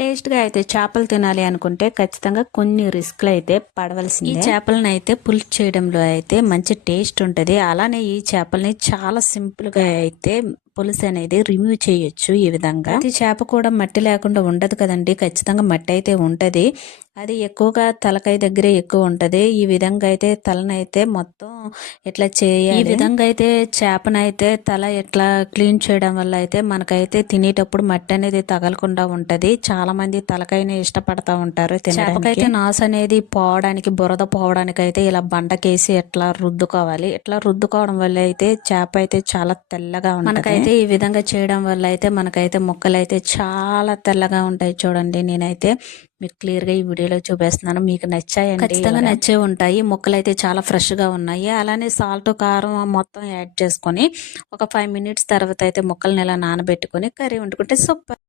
టేస్ట్గా అయితే చేపలు తినాలి అనుకుంటే ఖచ్చితంగా కొన్ని రిస్క్లు అయితే పడవలసిందే. ఈ చేపలను అయితే పులుసు చేయడంలో అయితే మంచి టేస్ట్ ఉంటుంది. అలానే ఈ చేపల్ని చాలా సింపుల్గా అయితే పులుసు అనేది రిమూవ్ చేయొచ్చు. ఈ విధంగా ప్రతి చేప కూడా మట్టి లేకుండా ఉండదు కదండి, ఖచ్చితంగా మట్టి అయితే ఉంటది. అది ఎక్కువగా తలకాయ దగ్గరే ఎక్కువ ఉంటది. ఈ విధంగా అయితే తలనైతే మొత్తం ఇట్లా చేయాలి. ఈ విధంగా అయితే చేపనైతే తల ఇట్లా క్లీన్ చేయడం వల్ల అయితే మనకైతే తినేటప్పుడు మట్టి అనేది తగలకుండా ఉంటది. చాలా మంది తలకాయని ఇష్టపడతా ఉంటారు. చేపకైతే నాసు అనేది పోవడానికి, బురద పోవడానికి అయితే ఇలా బండకేసి ఎట్లా రుద్దుకోవాలి. ఇట్లా రుద్దుకోవడం వల్ల అయితే చేప అయితే చాలా తెల్లగా ఉంటుంది. మనకైతే ఈ విధంగా చేయడం వల్ల అయితే మనకైతే ముక్కలు అయితే చాలా తెల్లగా ఉంటాయి. చూడండి, నేనైతే మీకు క్లియర్గా ఈ వీడియోలో చూపిస్తున్నాను. మీకు నచ్చాయండి, ఖచ్చితంగా నచ్చే ఉంటాయి. ముక్కలు అయితే చాలా ఫ్రెష్గా ఉన్నాయి. అలానే సాల్ట్, కారం మొత్తం యాడ్ చేసుకొని ఒక 5 minutes తర్వాత అయితే ముక్కల్ని ఇలా నానబెట్టుకొని కర్రీ వండుకుంటే సూపర్.